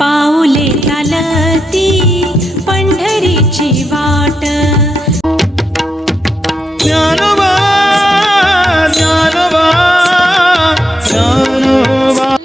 पाऊले चालती पंढरीची वाट ज्ञानोबा ज्ञानोबा ज्ञानोबा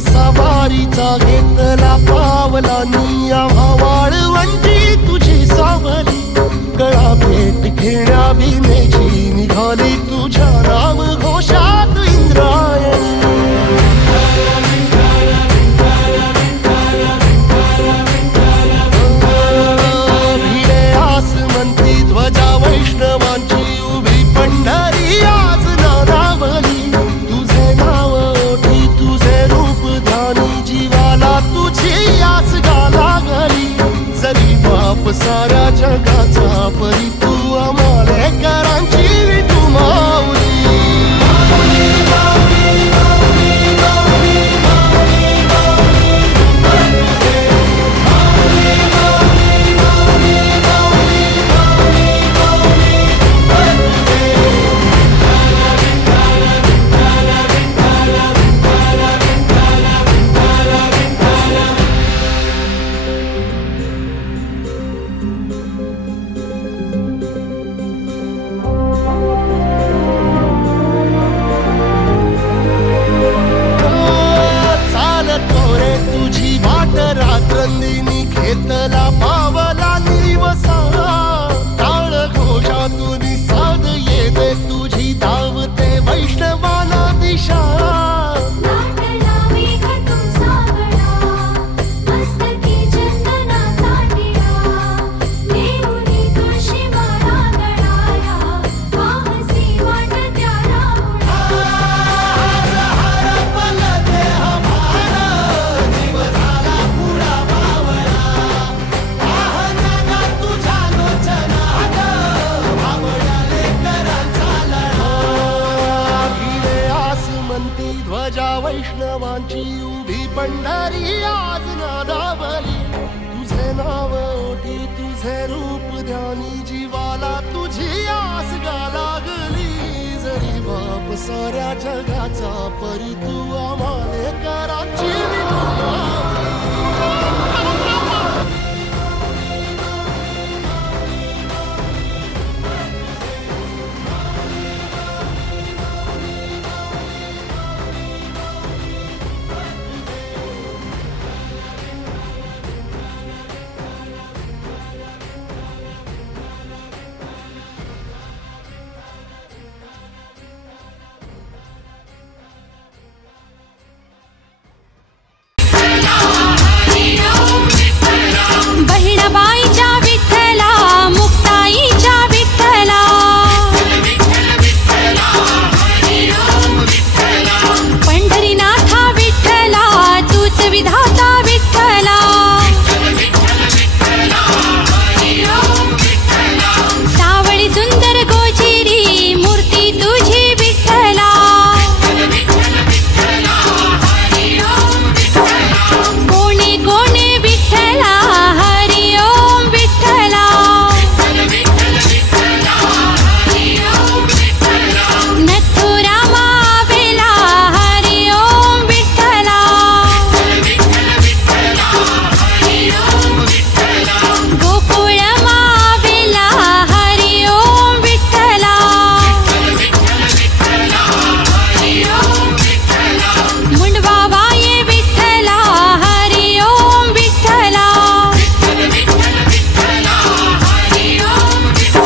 सवारीचा घेतला पावला निया वाळवंटी तुझी सावली गळा भेट घेण्या भिनेची निघाली तुझ्या नाम घोषात इंद्रायणी भिडे आसमंती ध्वजा वैष्णवांची उभी पंढरी आज नानावली तुझे नाव ओठी तुझे रूप ध्यानी जीवाला तुझी आस गाला गली जरी बाप साऱ्या जगाचा परी तू आमालेकरांची विठू माऊली घेतला पावला निवसा टाळ घोषातून साध येते तुझी धावते वैष्णवाला दिशा ध्वजा वैष्णवांची उभी पंढरी आज नादावली तुझे नाव ओठी तुझे रूप ध्यानी जीवाला तुझी आस गा लागली जरी बाप साऱ्या जगाचा परी तू